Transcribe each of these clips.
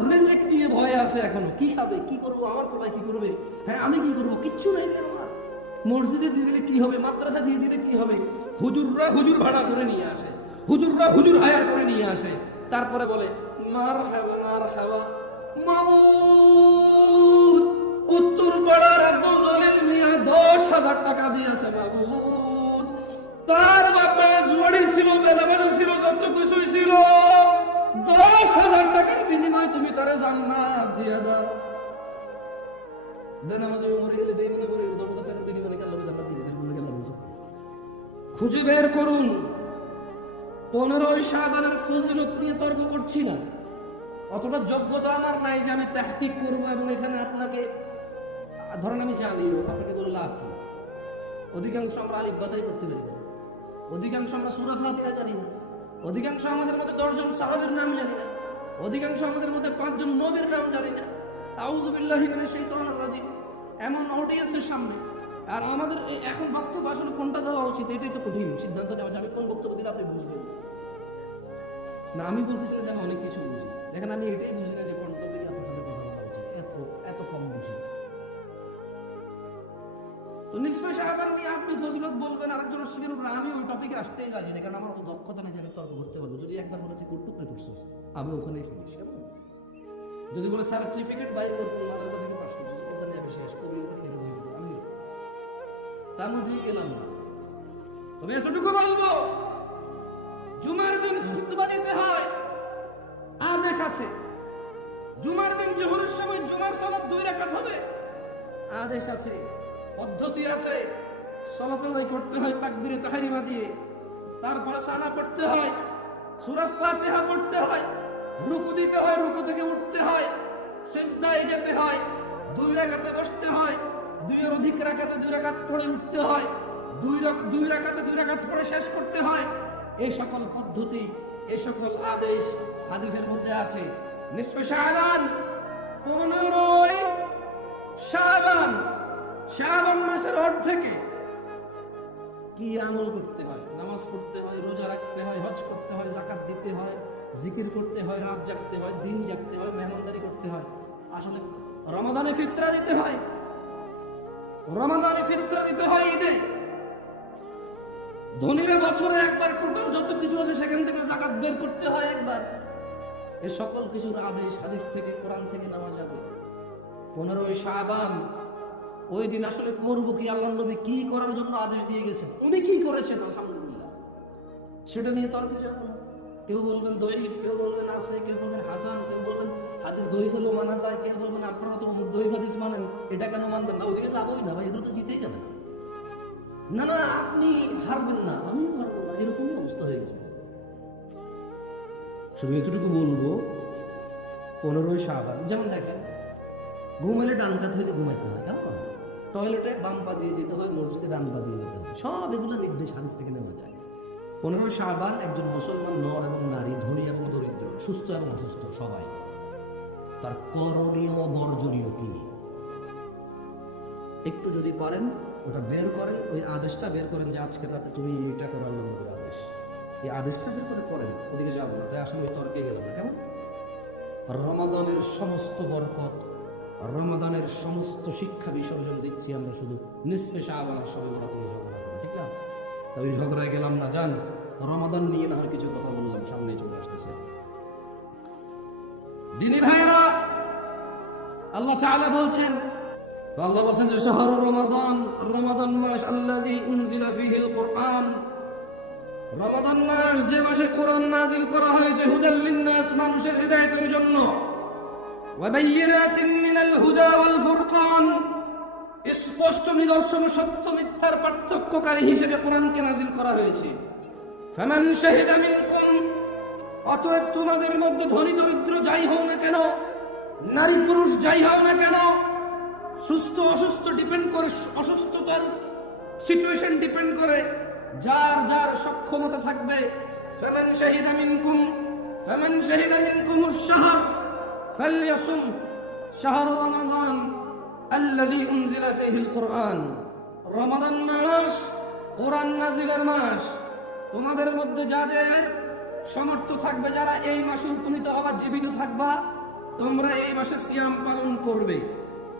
রিজিক নিয়ে আছে এখনও। কি খাবে? কি করব? আমার কি করবে? হ্যাঁ আমি কি করব? কিচ্ছু নাই মসজিদে দিয়ে দিলে কি হবে? মাদ্রাসা দিয়ে দিলে কি হবে? হুজুররা হুজুর ভাড়া করে নিয়ে আসে। হুজুররা হুজুর হায়ার করে নিয়ে আসে। তারপরে বলে, মার হাওয়া মার হাওয়া মামুদ উত্তর পাড়ার জলিল মিয়া দশ হাজার টাকা দিয়েছে মামুদ তার বাপে জুয়ারি ছিল বেলাবেলা ছিল যত কিছুই ছিল দশ হাজার টাকার বিনিময়ে তুমি তারে জান্নাত দিয়ে দাও। খুঁজে বের করুন। পনেরোই শাহবানের ফজিলত নিয়ে তর্ক করছি না। অতটা যোগ্যতা আমার নাই যে আমি তাহতিক করব এবং এখানে আপনাকে, ধরেন আমি জানি আপনাকে বলে লাভ কি? অধিকাংশ আমরা আলিফ বাতাই করতে পারি অধিকাংশ আমরা সুরা ফাতিহা জানি না। অধিকাংশ আমাদের মধ্যে দশজন সাহাবের নাম জানি না। অধিকাংশ আমাদের মধ্যে পাঁচজন নবীর নাম জানি না। মিনাশ শাইতানির রাজিম। এমন অডিয়েন্সের সামনে। আর আমাদের এখন বক্তব্য আসলে কোনটা দেওয়া উচিত, এটাই তো কঠিন। সিদ্ধান্ত নেওয়া আমি কোন বক্তব্য দিলে আপনি বুঝবেন? না, আমি বলতেছি না যে আমি অনেক কিছু বুঝি। দেখেন, আমি এটাই বুঝি না যে কোন এত এত কম তো নিষ্পে সাহাবান নিয়ে আপনি ফজিলত বলবেন, আরেকজন শিখের উপরে আমি ওই টপিকে আসতেই রাজি না কারণ আমার অত দক্ষতা নেই যে আমি তর্ক করতে পারব। যদি একবার বলে আমি ওখানে যদি বলে সার্টিফিকেট মাদ্রাসা থেকে করছিস ওখানে আমি শেষ দেবো। আমি তার মধ্যেই গেলাম না। তবে এতটুকু বলব, জুমার দিন হয়, আদেশ আছে। জুমার দিন জোহরের সময় জুমার সালাত দুই রাকাত হবে, আদেশ আছে। পদ্ধতি আছে। সালাত করতে হয়, তাকবীরে তাহরিমা দিয়ে। তারপরে সানা পড়তে হয়, সূরা ফাতিহা পড়তে হয়, রুকু দিতে হয়, রুকু থেকে উঠতে হয়, সিজদায় যেতে হয়, দুই রাকাতে বসতে হয়, দুইয়ের অধিক রাকাতে দুই রাকাত পড়ে উঠতে হয়, দুই দুই রাকাতে দুই রাকাত পড়ে শেষ করতে হয়। এই সকল পদ্ধতি, এই সকল আদেশ হাদিসের মধ্যে আছে। শাহবান পনেরোই মাসের অর্ধেকে কি আমল করতে হয়? নামাজ পড়তে হয়, রোজা রাখতে হয়, হজ করতে হয় জাকাত দিতে হয়, জিকির করতে হয়, রাত জাগতে হয়, দিন জাগতে হয়, মেহমানদারি করতে হয়। আসলে রমাদানে ফিতরা দিতে হয়। রমাদানে ফিতরা দিতে হয় ঈদে। ধনীরা বছরে একবার, টোটাল যত কিছু আছে সেখান থেকে জাকাত বের করতে হয় একবার। এ সকল কিছুর আদেশ, হাদিস থেকে, কোরআন থেকে নেওয়া যাবে। পনেরোই শাহবান ওই দিন আসলে করব কি আল্লাহ নবী কি করার জন্য আদেশ দিয়ে গেছেন? উনি কি করেছেন? আলহামদুলিল্লাহ। সেটা নিয়ে তর্কে যাব। কেউ বলবেন দৈহিক কেউ বলবেন আছে কেউ বলবেন হাসান, কেউ বলবেন হাদিস হলেও মানা যায়, কেউ বলবেন আপনারা তো হাদিস মানেন, এটা কেন মানবেন না? ওদিকে যাবোই না ভাই, এগুলো তো জিতেই যাবে না। না আপনি হারবেন না আমি হারবো না, এরকমই অবস্থা হয়ে গেছে। শুধু এতটুকু বলব, পনেরোই শাহবান যেমন দেখেন ঘুমালে ডান কাত হইতে ঘুমাইতে হয়, কেমন? টয়লেটে বাম পা দিয়ে যেতে হয়, মসজিদে ডান পা দিয়ে যেতে হয়। সব এগুলো নির্দেশ হাদিস থেকে নেওয়া যায়। পনেরো শাহবান একজন মুসলমান নর এবং নারী, ধনী এবং দরিদ্র, সুস্থ এবং অসুস্থ, সবাই। তার করণীয় বর্জনীয় কি? একটু যদি পারেন, ওটা বের করেন, ওই আদেশটা বের করেন যে আজকে রাতে তুমি এটা করার নবীর আদেশ। এই আদেশটা বের করে করেন, ওদিকে যাব না, তাই আসলে ওই তর্কে গেলাম না, কেমন? রমাদানের সমস্ত বরকত রমাদানের সমস্ত শিক্ষা বিসর্জন দিচ্ছি আমরা শুধু নিঃস্পে শাহবানের সবে নিয়ে ঝগড়া করি, ঠিক না? তবে ঝগড়ায় গেলাম না, জান। রমাদান নিয়ে না কিছু কথা বললাম সামনে চলে আসতেছে। আল্লাহ তাআলা বলছেন আল্লাহ বলছেন যে, শহর রমাদান রমাদান মাস আল্লাযী উনজিলা কোরআন। রমাদান মাস যে মাসে কোরআন নাজিল করা হয়েছে হুদাল লিন্নাস মানুষের হৃদায়তের জন্য। মিনাল হুদা ওয়াল ফুরকান স্পষ্ট নিদর্শন সত্য মিথ্যার পার্থক্যকারী হিসেবে কোরআনকে নাজিল করা হয়েছে। ফামান শাহিদা মিনকুম, অতএব তোমাদের মধ্যে ধনী দরিদ্র যাই হোক না কেন, নারী পুরুষ যাই হোক না কেন, সুস্থ অসুস্থ ডিপেন্ড করে, অসুস্থতার সিচুয়েশন ডিপেন্ড করে, যার যার সক্ষমতা থাকবে। ফামান শাহিদা মিনকুম, ফামান শাহিদা মিনকুম আশ-শাহর ফালইয়াসুম শাহর রমাদান আল্লাযী উনজিলা ফীহিল কুরআন রমাদান মাস, কোরআন নাজিলের মাস। তোমাদের মধ্যে যাদের সমর্থ থাকবে, যারা এই মাসে উপনীত হবার জীবিত থাকবা, তোমরা এই মাসে সিয়াম পালন করবে।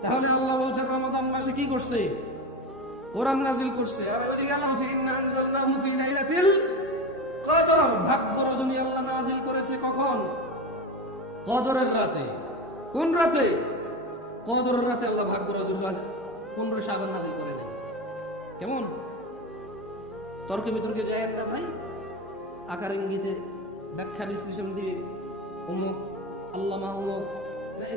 তাহলে আল্লাহ বলছে রমাদান মাসে কি করছে? কোরআন নাজিল করছে। আর ওইদিকে আল্লাহ বলছে ভাগ্য রজনী আল্লাহ নাজিল করেছে কখন? কদরের রাতে, কোন রাতে? কদরের রাতে আল্লাহ ভাগ্য রজনী পনেরো সাগর নাজিল করে দেয় কেমন? তর্কে বিতর্কে যায় না ভাই? আকার ইঙ্গিতে ব্যাখ্যা বিশ্লেষণ দিয়ে অমুক, আল্লামা অমুক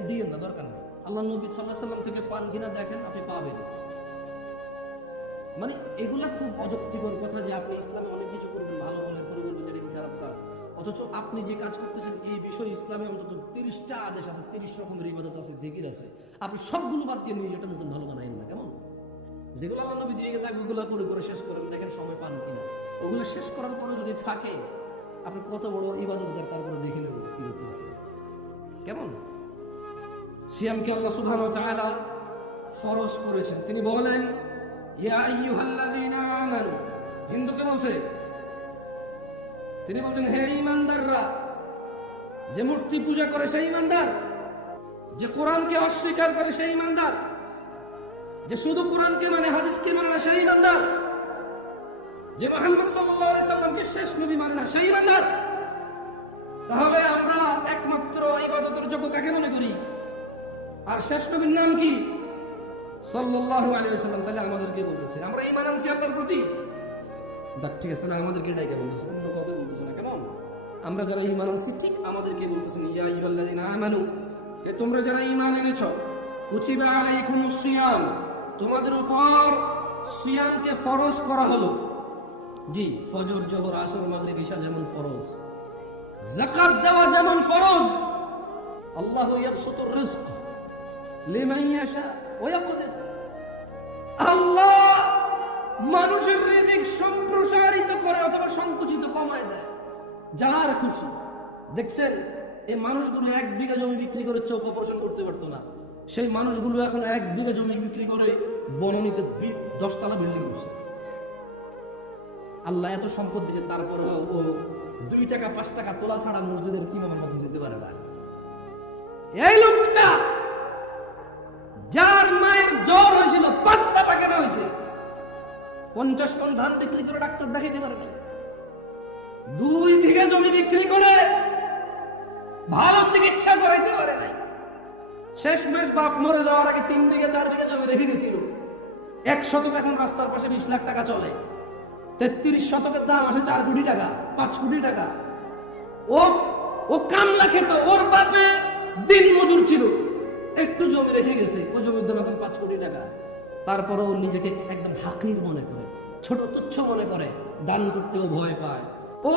দিয়ে না, দরকার নেই। আল্লাহ নবী সাল্লাহ সাল্লাম থেকে পান কিনা দেখেন, আপনি পাবেন। মানে এগুলা খুব অযৌক্তিকর কথা যে আপনি ইসলামে অনেক কিছু অথচ আপনি যে কাজ করতেছেন, এই বিষয়ে ইসলামে অন্তত তিরিশটা আদেশ আছে, তিরিশ রকমের ইবাদত আছে, জিকির আছে। আপনি সবগুলো বাদ দিয়ে নিজেটা নতুন ভালো বানাইন না, কেমন? যেগুলো আল্লাহ নবী দিয়ে গেছে ওগুলো করে করে শেষ করেন, দেখেন সময় পান কিনা। ওগুলো শেষ করার পরে যদি থাকে, আপনি কত বড় ইবাদত তারপরে দেখে নেবেন কি করতে পারবেন কেমন? সিয়ামকে আল্লাহ সুবহানাহু ওয়া তাআলা ফরজ করেছেন। তিনি বলেন, ইয়া হিন্দুকে বলছে তিনি বলছেন, হে ঈমানদাররা, যে মূর্তি পূজা করে সেই ঈমানদার, যে কোরআনকে অস্বীকার করে সেই ঈমানদার, যে শুধু কোরআনকে মানে হাদিসকে মানে না, সেই ইমানদার যে মোহাম্মদ সাল্লামকে শেষ নবী মানে না, সেই ঈমানদার, তাহলে আমরা একমাত্র ইবাদতের যোগ্য কাকে মনে করি? আর শেষ নবীর নাম কি? সাল্লাল্লাহু আলাইহি ওয়াসাল্লাম তাহলে আমাদেরকে বলতেছে। আমরা ঈমান আনছি আপনার প্রতি। ঠিক আছে, তাহলে আমাদেরকে এটাই বলতেছে। অন্য আমরা যারা ইমান আনছি, ঠিক আমাদেরকে বলতেছেন, ইয়া আইয়ুহাল্লাযিনা আমানু এ তোমরা যারা ঈমান এনেছো, কুতিবা আলাইকুমুস সিয়াম, তোমাদের উপর সিয়ামকে ফরজ করা হলো। জি, ফজর, জোহর, আসর, মাগরিব, ঈশা যেমন ফরজ, যাকাত দেওয়া যেমন ফরজ, আল্লাহ ইয়াবসুতুর রিজক লিমান ইয়াশা ওয়া ইয়াকদির। আল্লাহ মানুষের রিজিক সম্প্রসারিত করে অথবা সংকুচিত কমায় দেয়। যার খুশি। দেখছেন, এই মানুষগুলো এক বিঘা জমি বিক্রি করে চোখ অপারেশন করতে পারতো না। সেই মানুষগুলো এখন এক বিঘা জমি বিক্রি করে বননীতে দশতলা বিল্ডিং করছে। আল্লাহ এত সম্পদ দিয়েছে তারপরে ও দুই টাকা, পাঁচ টাকা তোলা ছাড়া মসজিদের ইমামের মতন দিতে পারে না। এই লোকটা যার মায়ের জ্বর হয়েছিল পাতলা পায়খানা হয়েছে। পঞ্চাশ পন ধান বিক্রি করে ডাক্তার দেখাইতে পারে না। জমি বিক্রি করে ভালো চিকিৎসা করাইতে পারে নাই। শেষ মেশ বাপ মরে যাওয়ার আগে তিন বিঘা, চার বিঘা জমি রেখে গেছিল এক শতক এখন রাস্তার পাশে বিশ লাখ টাকা চলে। তেত্রিশ শতকের দাম আসে চার কোটি টাকা, পাঁচ কোটি টাকা। ও ও কামলা খেত, ওর বাপে দিন মজুর ছিল। একটু জমি রেখে গেছে, ও জমির দাম এখন পাঁচ কোটি টাকা। তারপরে ও নিজেকে একদম হাকির মনে করে, ছোট তুচ্ছ মনে করে, দান করতেও ভয় পায়। ও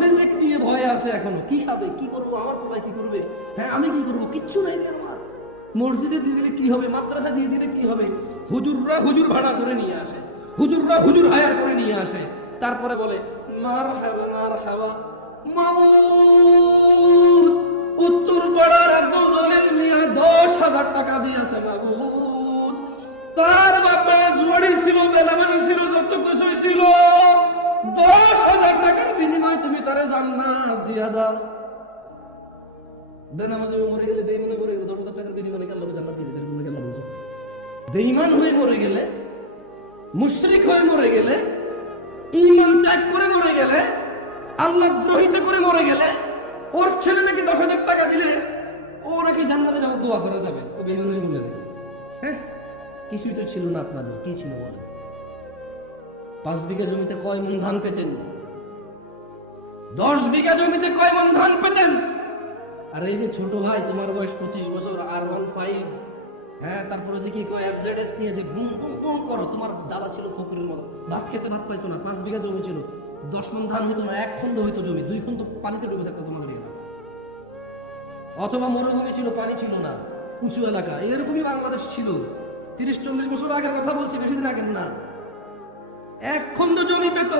রিজিক নিয়ে আছে এখনও। কি খাবে? কি করব? আমার কি করবে? হ্যাঁ আমি কি করব? কিচ্ছু নাই আমার। মসজিদে দিয়ে দিলে কি হবে? মাদ্রাসা দিয়ে দিলে কি হবে? হুজুররা হুজুর ভাড়া করে নিয়ে আসে। হুজুররা হুজুর হায়ার করে নিয়ে আসে। তারপরে বলে, মার মার উত্তর পাড়ার আব্দুল জলিল মিয়া দশ হাজার টাকা দিয়েছে মাবুদ তার বাপে জুয়ারি ছিল বেলা বেলামানি ছিল, যত কিছু ছিল দশ হাজার টাকার বিনিময়ে তুমি তারে জান্নাত দিয়া দাও। ইমান করে মরে গেলে, আল্লাহ করে মরে গেলে, ওর ছেলে নাকি দশ হাজার টাকা দিলে, ও নাকি যাব। হয়ে কিছুই তো ছিল না আপনাদের, কি ছিল বলে পাঁচ বিঘা জমিতে কয় মন ধান পেতেন? দশ বিঘা জমিতে কয় মন ধান পেতেন? আর এই যে ছোট ভাই, তোমার বয়স পঁচিশ বছর, আর ওয়ান ফাইভ হ্যাঁ তারপরে যে কি এফজেডএস নিয়ে যে বুম বুম বুম করো, তোমার দাদা ছিল ফকিরের মতো, ভাত খেতে ভাত পাইতো না, পাঁচ বিঘা জমি ছিল, দশ মন ধান হইতো না, এক খন্ড হইতো জমি, দুই খন্ড পানিতে ডুবে থাকতো তোমাদের এলাকা অথবা মরুভূমি ছিল, পানি ছিল না, উঁচু এলাকা, এরকমই বাংলাদেশ ছিল। তিরিশ, চল্লিশ বছর আগের কথা বলছি, বেশি দিন আগের না। এক খন্ড জমি পেত।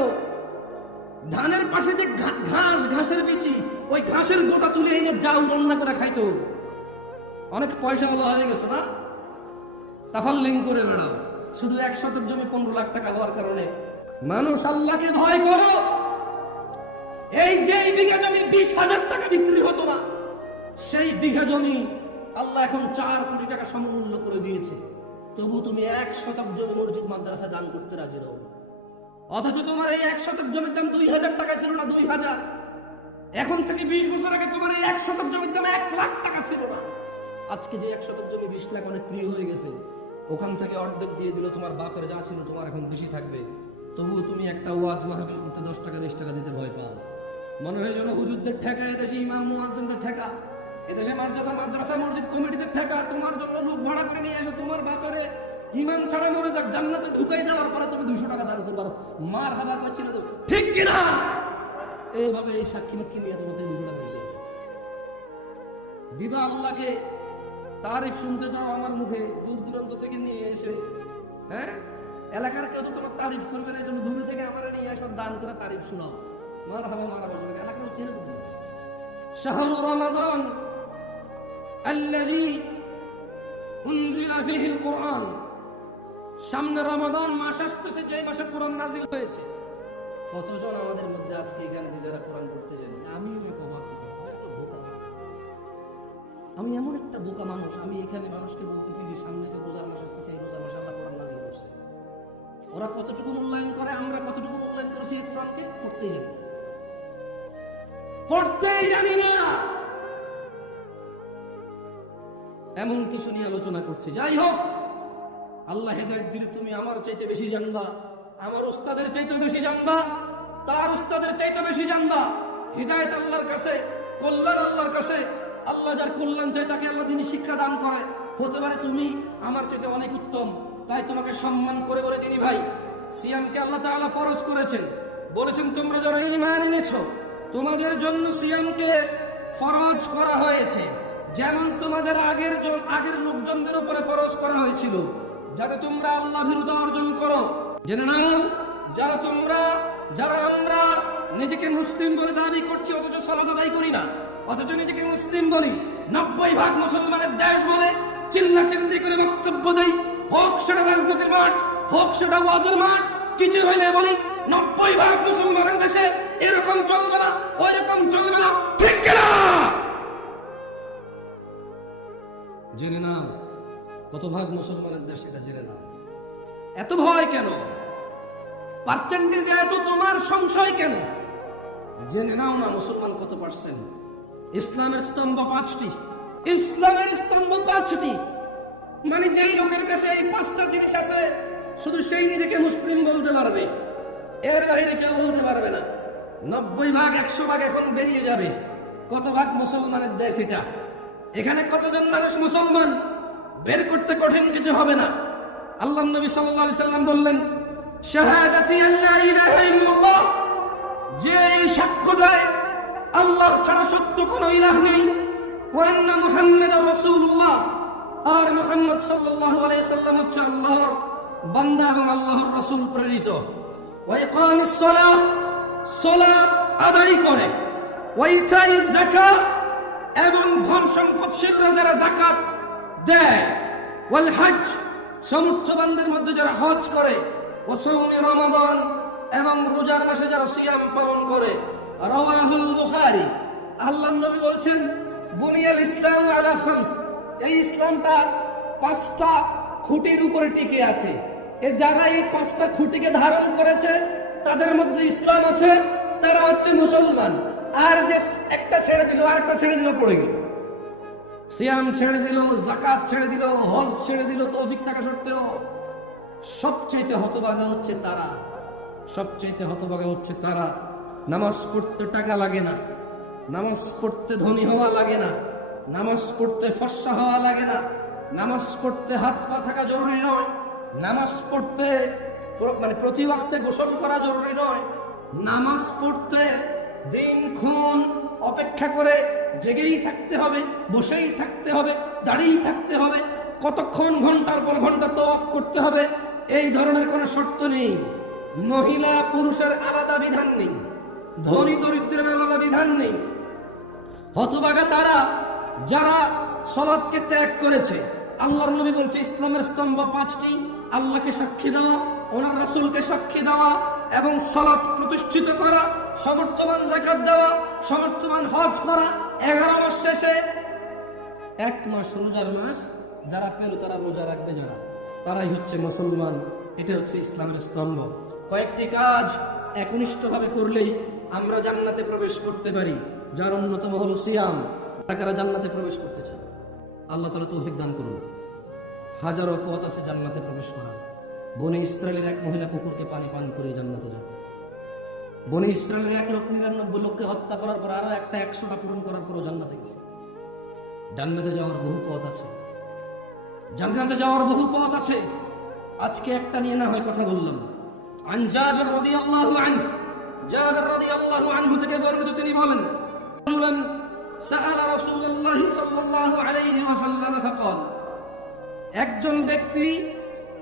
ধানের পাশে যে ঘাস, ঘাসের বিচি, ওই ঘাসের গোটা তুলে এনে যাও রান্না করে খাইতো। অনেক পয়সা বলা হয়ে গেছে না? তাফাল লিঙ্ক করে বেড়াও। শুধু এক শতক জমি পনেরো লাখ টাকা হওয়ার কারণে। মানুষ আল্লাহকে ভয় করো। এই যে বিঘা জমি বিশ হাজার টাকা বিক্রি হতো না, সেই বিঘা জমি আল্লাহ এখন চার কোটি টাকা সমমূল্য করে দিয়েছে। তবু তুমি এক শতক জমি মসজিদ মাদ্রাসা দান করতে রাজি রও। অথচ তোমার এই এক শতক জমির দাম দুই হাজার টাকা ছিল না, দুই হাজার। এখন থেকে বিশ বছর আগে তোমার এই এক শতক জমির দাম এক লাখ টাকা ছিল না। আজকে যে এক শতক জমি বিশ লাখ অনেক প্রিয় হয়ে গেছে, ওখান থেকে অর্ধেক দিয়ে দিল তোমার বাপের, যা ছিল তোমার এখন বেশি থাকবে। তবুও তুমি একটা ওয়াজ মাহফিল করতে দশ টাকা, বিশ টাকা দিতে ভয় পাও। মনে হয় যেন হুজুরদের ঠেকা, এদেশে ইমাম, মুয়াজ্জিনদের ঠেকা। এদেশে মর্যাদা মাদ্রাসা, মসজিদ কমিটিদের ঠেকা। তোমার জন্য লোক ভাড়া করে নিয়ে এসে, তোমার বাপের। ইমাম ছাড়া মরে যাক জান্নাতে ঢুকাই দেওয়ার পরে তুমি দুশো টাকা দান করবার মার হাবা করছিল তো ঠিক কিনা এইভাবে এই সাক্ষী মাক্ষী নিয়ে তোমাকে দুশো টাকা দিতে হবে। দিবা আল্লাহকে তারিফ শুনতে চাও আমার মুখে দূর দূরান্ত থেকে নিয়ে এসে হ্যাঁ এলাকার কেউ তো তোমার তারিফ করবে না এই জন্য দূরে থেকে আমার নিয়ে এসে দান করে তারিফ শোনাও মার হাবা মারা বসবে এলাকার চেনে তুমি শাহরু রমাদান الذي أنزل فيه القرآن সামনে রমাদান মাস আসতেছে যে মাসে কোরআন নাজিল হয়েছে কতজন আমাদের মধ্যে আজকে এখানে আছে যারা কোরআন পড়তে জানি। আমি। আমি এমন একটা বোকা মানুষ, আমি এখানে মানুষকে বলতেছি যে সামনে যে রোজার মাস আসতেছে, এই রোজার মাসে আল্লাহ কোরআন নাজিল করছে ওরা কতটুকু মূল্যায়ন করে, আমরা কতটুকু মূল্যায়ন করেছি এই কোরআনকে পড়তে জানি। পড়তেই জানি না এমন কিছু নিয়ে আলোচনা করছি যাই হোক আল্লাহ হেদায়ত দিলে তুমি আমার চাইতে বেশি জানবা, আমার ওস্তাদের চাইতে বেশি জানবা, তার ওস্তাদের চাইতে বেশি জানবা। হৃদায়ত আল্লাহর কাছে, কল্যাণ আল্লাহর কাছে, আল্লাহ যার কল্যাণ চাই তাকে আল্লাহ তিনি শিক্ষা দান করে। হতে পারে তুমি আমার চাইতে অনেক উত্তম, তাই তোমাকে সম্মান করে বলে তিনি ভাই, সিয়ামকে আল্লাহ তাআলা ফরজ করেছেন। বলেছেন, তোমরা যারা ইমান এনেছ, তোমাদের জন্য সিয়ামকে ফরজ করা হয়েছে। যেমন তোমাদের আগের আগের লোকজনদের উপরে ফরজ করা হয়েছিল যাতে তোমরা আল্লাহ ভীরুতা অর্জন করো। জেনে নাও, যারা তোমরা, যারা আমরা নিজেকে মুসলিম বলে দাবি করছি, অথচ সালাত করি না, অথচ নিজেকে মুসলিম বলি, নব্বই ভাগ মুসলমানের দেশ বলে চিল্লা চিল্লি করে বক্তব্য দেই। হোক সেটা রাজনীতির মাঠ, হোক সেটা ওয়াজের মাঠ, কিছু হইলে বলি, নব্বই ভাগ মুসলমানের দেশে এরকম চলবে না ওই রকম চলবে না, ঠিক কিনা? জেনে নাও কত ভাগ মুসলমানের দেশ এটা জেনে নাও। এত ভয় কেন? পার্সেন্টেজে এত তোমার সংশয় কেন? জেনে নাও না মুসলমান কত পার্সেন্ট ইসলামের স্তম্ভ পাঁচটি। ইসলামের স্তম্ভ পাঁচটি। মানে যেই লোকের কাছে এই পাঁচটা জিনিস আছে, শুধু সেই নিজেকে মুসলিম বলতে পারবে। এর বাইরে কেউ বলতে পারবে না। নব্বই ভাগ, একশো ভাগ এখন বেরিয়ে যাবে। কত ভাগ মুসলমানের দেশ এটা? এখানে কতজন মানুষ মুসলমান? বের করতে কঠিন কিছু হবে না। আল্লাহ নবী আলাইহি সাল্লাম বললেন যে সাক্ষ্য দেয়, আল্লাহ ছাড়া সত্য কোনো ইলাহ নেই। ওয়ান্না মুহাম্মাদার রাসূলুল্লাহ। আর মুহাম্মদ সাল্লাল্লাহু আলাইহি সাল্লাম হচ্ছে আল্লাহর বান্দা এবং আল্লাহর রাসূল প্রেরিত। ওয়া ইকামিস সালাহ, সালাত আদায় করে। ওয়া ইতাইজ যাকাত এবং ধন সম্পদশীলরা যারা যাকাত দেয়। ওয়াল হজ সমর্থবানদের মধ্যে যারা হজ করে ও সৌমি রমাদান এবং রোজার মাসে যারা সিয়াম পালন করে। রাওয়াহুল বুখারী আল্লাহ নবী বলছেন, বুনিয়াল ইসলাম আলা খামস এই ইসলামটা পাঁচটা খুঁটির উপরে টিকে আছে। এ যারা এই পাঁচটা খুঁটিকে ধারণ করেছে, তাদের মধ্যে ইসলাম আছে, তারা হচ্ছে মুসলমান। আর যে একটা ছেড়ে দিল আর একটা ছেড়ে দিল, পড়ে গেল। সিয়াম ছেড়ে দিল, জাকাত ছেড়ে দিল, হজ ছেড়ে দিল, তৌফিক টাকা সত্ত্বেও সবচাইতে হতবাগা হচ্ছে তারা। সবচাইতে হতবাগা হচ্ছে তারা। নামাজ পড়তে টাকা লাগে না, নামাজ পড়তে ধনী হওয়া লাগে না, নামাজ পড়তে ফর্সা হওয়া লাগে না, নামাজ পড়তে হাত পা থাকা জরুরি নয়, নামাজ পড়তে মানে প্রতি গোসল করা জরুরি নয়, নামাজ পড়তে দিন খুন, অপেক্ষা করে জেগেই থাকতে হবে, বসেই থাকতে হবে, দাঁড়িয়েই থাকতে হবে, কতক্ষণ ঘণ্টার পর ঘণ্টা তো অফ করতে হবে, এই ধরনের কোনো শর্ত নেই। মহিলা পুরুষের আলাদা বিধান নেই, ধনী দরিদ্রের আলাদা বিধান নেই। হতবাগা তারা, যারা সলাদকে ত্যাগ করেছে, আল্লাহর নবী বলছে, ইসলামের স্তম্ভ পাঁচটি, আল্লাহকে সাক্ষী দেওয়া, ওনার রাসূলকে সাক্ষী দেওয়া এবং সলাদ প্রতিষ্ঠিত করা সমর্থমান জাকাত দেওয়া, সমর্থমান হজ করা, এগারো মাস শেষে এক মাস রোজার মাস, যারা পেল তারা রোজা রাখবে যারা? তারাই হচ্ছে মুসলমান। এটা হচ্ছে ইসলামের স্তম্ভ। কয়েকটি কাজ একনিষ্ঠভাবে করলেই আমরা জান্নাতে প্রবেশ করতে পারি, যার অন্যতম হলো সিয়াম। তারা জান্নাতে প্রবেশ করতে চায়? আল্লাহ তালা তৌফিক দান করুন। হাজারো পথ আছে জান্নাতে প্রবেশ করার। বনে ইসরায়েলের এক মহিলা কুকুরকে পানি পান করে জান্নাতে যাবে বনে ইসরায়েলের এক লোক নিরানব্বই লোককে হত্যা করার পর আরো একটা একশোটা পূরণ করার পরও জান্নাতে গেছে জান্নাতে যাওয়ার বহু পথ আছে জান্নাতে যাওয়ার বহু পথ আছে আজকে একটা নিয়ে না হয় কথা বললাম আন জাবির রাদিয়াল্লাহু আনহু জাবির রাদিয়াল্লাহু আনহু থেকে বর্ণিত তিনি বলেন রাজুলান سأل رسول الله صلى الله عليه وسلم فقال একজন ব্যক্তি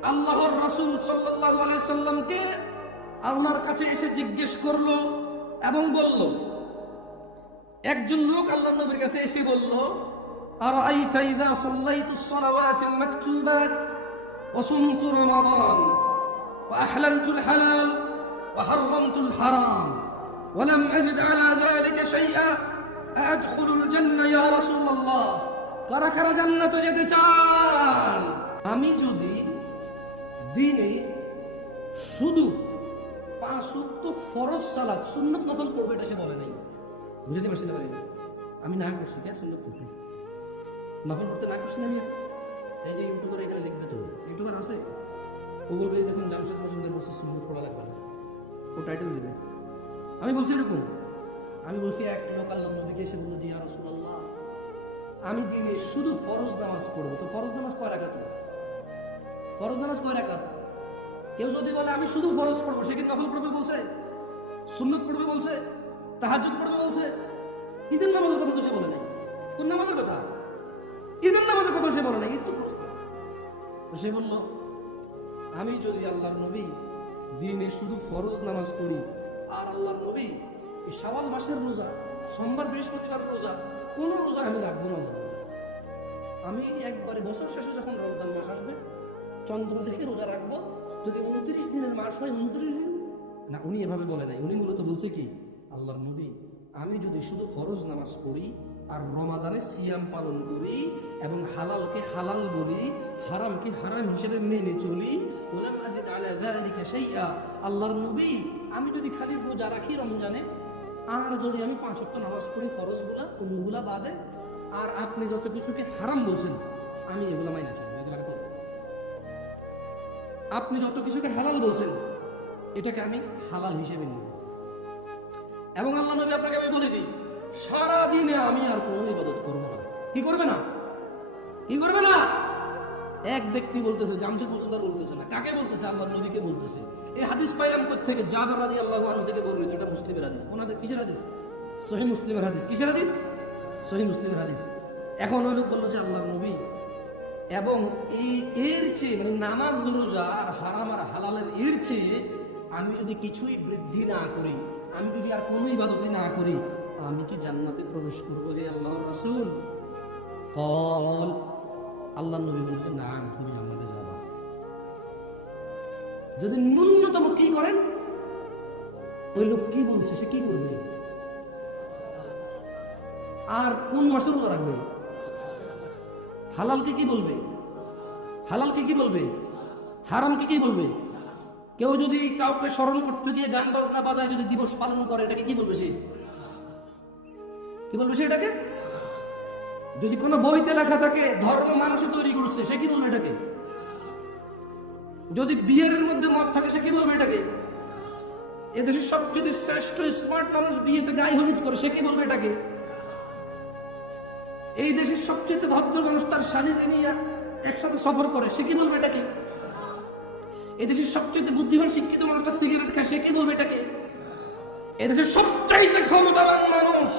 আল্লাহর রাসূল সাল্লাল্লাহু আলাইহি সাল্লামকে আর ওনার কাছে এসে জিজ্ঞেস করল এবং বলল, একজন লোক আল্লাহ নবীর কাছে এসে বলল আর আইতাইদা সাল্লাইতু সালাওয়াতিল মাকতুবাত ওয়া সুমতু রমাদান ওয়া আহলালতুল হালাল ওয়া হারামতুল হারাম ওয়া লাম আজিদ আলা যালিকা শাইআ আদখুলুল জান্নাহ ইয়া রাসূলুল্লাহ। কারা কারা জান্নাতে যেতে চান? আমি যদি দিনে শুধু পাঁচ ওয়াক্ত ফরজ সালাত সুন্নত নফল পড়বে এটা সে বলে নাই। বুঝতে পারছি না আমি না করছি কে সুন্নত করতে? নফল করতে না করছি না আমি? এই যে ইউটিউবার এখানে লিখবে তো। ইউটিউবার আছে? ও বলবে দেখুন জামশেদ মজুমদার বলছে সুন্নত পড়া লাগবে না। ও টাইটেল দিবে। আমি বলছি এরকম। আমি বলছি এক লোকাল নবীকে এসে বলল, জি আর রাসূলুল্লাহ, আমি দিনে শুধু ফরজ নামাজ পড়ব। তো ফরজ নামাজ কয় রাখাত ফরজ নামাজ কয় রাখাত কেউ যদি বলে, আমি শুধু ফরজ পড়ব, সে কি নফল পড়বে বলছে? সুন্নত পড়বে বলছে? তাহাজুদ পড়বে বলছে? ঈদের নামাজের কথা তো সে বলে নাই। কোন নামাজের কথা? ঈদের নামাজের কথা সে বলে নাই, ঈদ তো ফরজ। তো সে বলল, আমি যদি আল্লাহর নবী দিনে শুধু ফরজ নামাজ পড়ি আর আল্লাহর নবী এই শাওয়াল মাসের রোজা, সোমবার, বৃহস্পতিবার রোজা, কোনো রোজা আমি রাখব না আমি একবারে বছর শেষে যখন রমজান মাস আসবে, চন্দ্র দেখে রোজা রাখব যদি উনত্রিশ দিনের মাস হয়, উনত্রিশ দিন? না, উনি এভাবে বলে নাই। উনি মূলত বলছে কি, আল্লাহর নবী, আমি যদি শুধু ফরজ নামাজ পড়ি আর রমাদানে সিয়াম পালন করি এবং হালালকে হালাল বলি, হারামকে হারাম হিসেবে মেনে চলি আল্লাহর নবী, আমি যদি খালি রোজা রাখি রমজানে, আর যদি আমি পাঁচ ওয়াক্ত নামাজ পড়ি ফরজগুলা অন্যগুলা বাদে? আর আপনি যত কিছুকে হারাম বলছেন, আমি এগুলা মাইনা চলবো, এগুলা আপনি যত কিছুকে হালাল বলছেন, এটাকে আমি হালাল হিসেবে নিব। এবং আল্লাহ নবী আপনাকে আমি বলে দিই সারা দিনে আমি আর কোনো ইবাদত করব না। কি করবে না? কি করবে না? এক ব্যক্তি বলতেছে, জামশেদ মজুমদার বলতেছে না, কাকে বলতেছে? আল্লাহ নবীকে বলতেছে। এই হাদিস পাইলাম থেকে জাবের রাদি আল্লাহ আনহু থেকে বর্ণিত, এটা মুসলিমের হাদিস। ওনাদের কিসের হাদিস? সহি মুসলিমের হাদিস। কিসের হাদিস? সহি মুসলিমের হাদিস। এখন ওই লোক বলল যে, আল্লাহ নবী এবং এই এর চেয়ে মানে নামাজ, রোজা আর হারাম আর হালালের এর চেয়ে আমি যদি কিছুই বৃদ্ধি না করি, আমি যদি আর কোনো ইবাদতে না করি, আমি কি জান্নাতে প্রবেশ করব হে আল্লাহ রাসূল? কল আল্লাহ নবী বলতেন না, তুমি জান্নাতে যাবা যদি ন্যূনতম কি করেন? ওই লোক কি বলছে? সে কি করবে? আর কোন মাসে রোজা রাখবে? হালালকে কি বলবে? হালালকে কি বলবে? হারামকে কি বলবে? কেউ যদি কাউকে স্মরণ করতে গিয়ে গান বাজনা বাজায় যদি দিবস পালন করে, এটাকে কি বলবে সে? কি বলবে সে এটাকে? যদি কোনো বইতে লেখা থাকে, ধর্ম মানুষ তৈরি করছে, সে কি বলবে এটাকে? যদি বিয়ের মধ্যে মত থাকে, সে কি বলবে এটাকে? এদেশের সবচেয়ে শ্রেষ্ঠ স্মার্ট মানুষ বিয়েতে গায়ে হলুদ করে, সে কি বলবে এটাকে? এই দেশের সবচেয়ে ভদ্র মানুষ তার শালীকে নিয়ে একসাথে সফর করে, সে কি বলবে এটাকে? এই দেশের সবচেয়ে বুদ্ধিমান, শিক্ষিত মানুষটা সিগারেট খায়, সে কি বলবে এটাকে? এদেশের সবচাইতে ক্ষমতাবান মানুষ,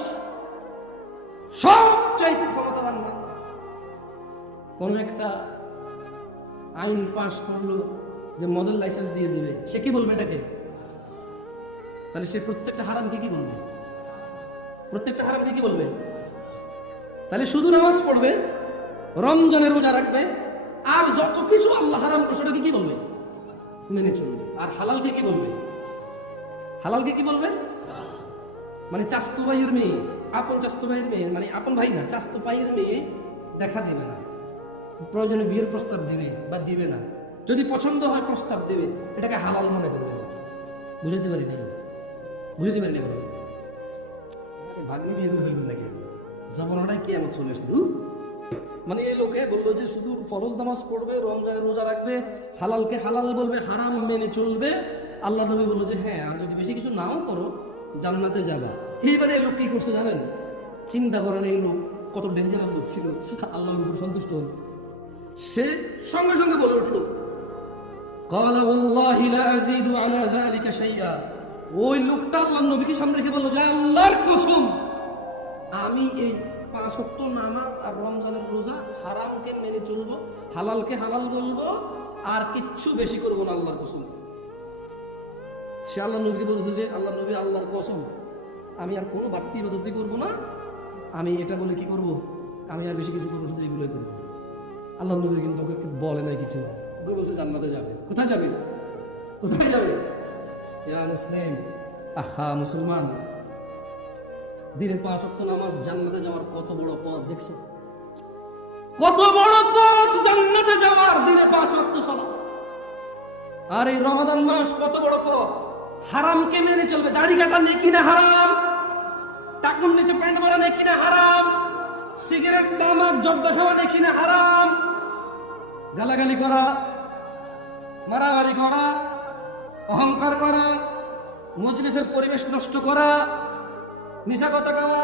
সবচাইতে ক্ষমতাবান মানুষ। কোন একটা আইন পাশ করল যে মডেল লাইসেন্স দিয়ে দিবে, সে কি বলবে এটাকে? তাহলে সে প্রত্যেকটা হারামকে কি বলবে? প্রত্যেকটা হারামকে কি বলবে? তাহলে শুধু নামাজ পড়বে রমজানে রোজা রাখবে, আর যত কিছু আল্লাহ হারাম করছে ওটাকে কি বলবে? মেনে চলবে। আর হালালকে কি বলবে? হালালকে কি বলবে? মানে চাস্তু ভাইয়ের মেয়ে, আপন চাস্তু ভাইয়ের মেয়ে মানে আপন ভাই না, চাস্তু ভাইয়ের মেয়ে দেখা দিবে না। প্রয়োজনে বিয়ের প্রস্তাব দেবে বা দিবে না। যদি পছন্দ হয় প্রস্তাব দেবে, এটাকে হালাল মনে করবে। বুঝাতে পারি নাই? বুঝাতে পারি না ভাগ্নি বিয়ে করে ফেলবেন নাকি? জমানাটাই কি এমন চলে ধুর। মানে এই লোকে বলল যে শুধু ফরজ নামাজ পড়বে, রমজানে রোজা রাখবে, হালালকে হালাল বলবে, হারাম মেনে চলবে। আল্লাহ নবী বলল যে হ্যাঁ আর যদি বেশি কিছু নাও করো, জান্নাতে যাবা। এইবারে এই লোক কি করছে জানেন? চিন্তা করেন এই লোক, কত ডেঞ্জারাস লোক ছিল। আল্লাহ নবী সন্তুষ্ট হল সে সঙ্গে সঙ্গে বলে উঠল ওই লোকটা আল্লাহ নবীকে সামনে রেখে বলল, যে আল্লাহর কসম আমি এই পাঁচ ওয়াক্ত নামাজ আর রমজানের রোজা হারামকে মেনে চলবো, হালালকে হালাল বলব, আর কিচ্ছু বেশি করব না আল্লাহর কসম। সে আল্লাহ নবীকে বলছে যে, আল্লাহ নবী আল্লাহর কসম। আমি আর কোনো বাড়তি পদ্ধতি করব না। আমি এটা বলে কি করব? আমি আর বেশি কিছু করব শুধু এগুলোই করব। আল্লাহ নবী কিন্তু ওকে বলে নাই কিছু। ওকে বলছে, জান্নাতে যাবে। কোথায় যাবে? কোথায় যাবে? ইয়া মুসলিম। আহা, মুসলমান। দিনে পাঁচ অক্ট নামাজ জান্নাতে যাওয়ার কত বড় পথ দেখছ? কত বড় পথ জান্নাতে যাওয়ার দিনে পাঁচ অক্ট চলো আর এই রমাদান মাস কত বড় পথ? হারামকে মেনে চলবে। দাড়ি কাটা নেই কিনা হারাম? টাকুর নিচে প্যান্ট মারা নেই কিনা হারাম? সিগারেট, তামাক, জব্দা খাওয়া নেই কিনা হারাম? গালাগালি করা, মারামারি করা, অহংকার করা, মজলিসের পরিবেশ নষ্ট করা নিশা কথা গাওয়া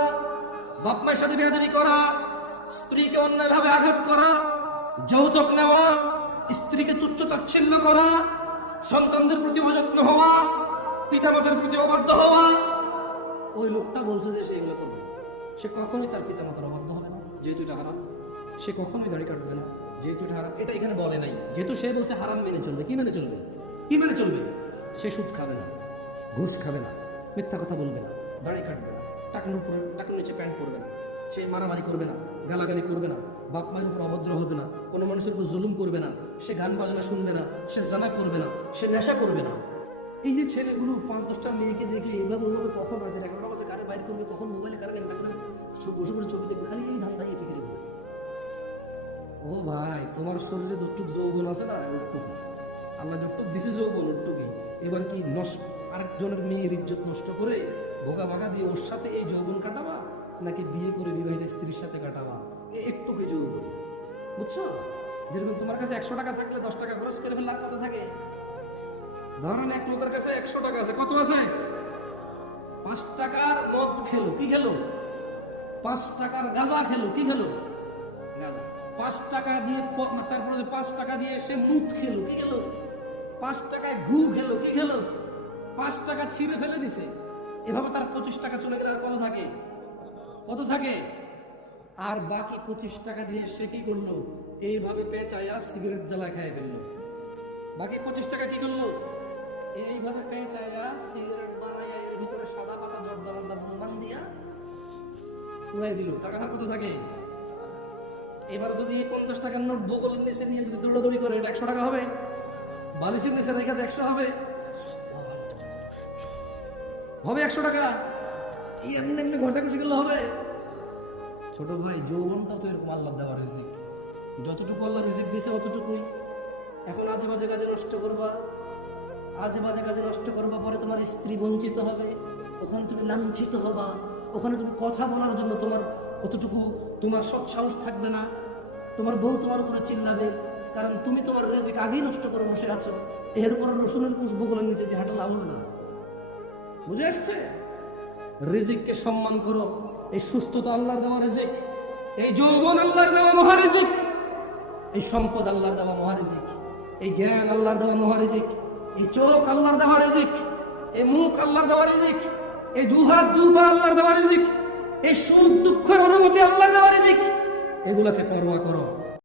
বাপ মায়ের সাথে বেয়াদবি করা, স্ত্রীকে অন্যায়ভাবে আঘাত করা, যৌতুক নেওয়া, স্ত্রীকে তুচ্ছ তাচ্ছিল্য করা, সন্তানদের প্রতি অযত্ন হওয়া, পিতামাতার প্রতি অবাধ্য হওয়া, ওই লোকটা বলছে যে সে এগুলো করবে সে কখনোই তার পিতামাতার অবাধ্য হবে না, যেহেতু এটা হারাম। সে কখনোই দাড়ি কাটবে না, যেহেতু এটা হারাম। এটা এখানে বলে নাই। যেহেতু সে বলছে হারাম মেনে চলবে, কি মেনে চলবে? কি মেনে চলবে? সে সুদ খাবে না, ঘুষ খাবে না, মিথ্যা কথা বলবে না, দাড়ি কাটবে টাকার উপরে, টাকার নিচে প্যান্ট পরবে না। সে মারামারি করবে না, গালাগালি করবে না, বাপ মায়ের উপর অভদ্র হবে না, কোনো মানুষের উপর জুলুম করবে না, সে গান বাজনা শুনবে না, সে জানা করবে না, সে নেশা করবে না। এই যে ছেলেগুলো পাঁচ দশটা মেয়েকে দেখে এভাবে ওইভাবে কখন রাতের এগারোটা বাজে কারে বাইর করবে? কখন মোবাইলে কারে বাজবে বসে বসে ছবি দেখবে, খালি এই ধান্দাই ফিরে দেবে। ও ভাই, তোমার শরীরে যতটুক যৌবন আছে না ওটুকু আল্লাহ যতটুক দিছে যৌবন, ওটুকুই। এবার কি নষ্ট আরেকজনের মেয়ের ইজ্জত নষ্ট করে ভোগা ভাগা দিয়ে ওর সাথে এই যৌবন কাটাবা, নাকি বিয়ে করে বিবাহিত স্ত্রীর সাথে কাটাবা? এ একটুকুই যৌবন। বুঝছ? যেরকম তোমার কাছে একশো টাকা থাকলে দশ টাকা খরচ করে ফেললে কত থাকে? ধরেন এক লোকের কাছে একশো টাকা আছে, কত আছে? পাঁচ টাকার মদ খেলো, কি খেলো? পাঁচ টাকার গাঁজা খেলো, কি খেলো? গাঁজা। পাঁচ টাকা দিয়ে তারপরে পাঁচ টাকা দিয়ে সে মুখ খেলো, কি খেলো? পাঁচ টাকায় ঘু খেলো, কি খেলো? পাঁচ টাকা ছিঁড়ে ফেলে দিছে। এভাবে তার পঁচিশ টাকা চলে গেলে আর কত থাকে? কত থাকে? আর বাকি পঁচিশ টাকা দিয়ে সে কি করল? এইভাবে পেঁচাইয়া সিগারেট জ্বালা খেয়ে ফেলল। বাকি পঁচিশ টাকা কি করল? এইভাবে পেঁচাইয়া সিগারেট বানাইয়া এর ভিতরে সাদা পাতা, জর্দা মর্দা বনবান দিয়া উড়াই দিল। টাকা কত থাকে? এবার যদি পঞ্চাশ টাকার নোট বগলের নিচে নিয়ে যদি দৌড়াদৌড়ি করে, এটা একশো টাকা হবে। বালিশের নিচে রেখে একশো হবে। হবে একশো টাকা? এমনি এমনি ঘণ্টা খুশি করলে হবে। ছোট ভাই, যৌবনটা তো এরকম আল্লাহ দেওয়া রিজিক। যতটুকু আল্লাহ রিজিক দিয়েছে অতটুকুই। এখন আজে বাজে কাজে নষ্ট করবা। আজে বাজে কাজে নষ্ট করবা পরে তোমার স্ত্রী বঞ্চিত হবে। ওখানে তুমি লাঞ্ছিত হবা। ওখানে তুমি কথা বলার জন্য তোমার অতটুকু তোমার সৎসাহস থাকবে না। তোমার বউ তোমার উপরে চিল্লাবে। কারণ তুমি তোমার রেজিক আগেই নষ্ট করে বসে আছো। এর উপর রসুনের পুষ্প বগলের নিচে দিয়ে হাঁটা লাভ না। বুঝে আসছে? রিজিককে সম্মান করো। এই সুস্থতা আল্লাহর দেওয়া রিজিক, এই যৌবন আল্লাহর দেওয়া মহারিজিক এই সম্পদ আল্লাহর দেওয়া মহারিজিক এই জ্ঞান আল্লাহর দেওয়া মহারিজিক এই চোখ আল্লাহর দেওয়া রিজিক, এই মুখ আল্লাহর দেওয়া রিজিক, এই দু হাত, দু আল্লাহর দেওয়া রিজিক, এই সুখ দুঃখের অনুমতি আল্লাহর দেওয়া রিজিক, এগুলাকে পরোয়া করো।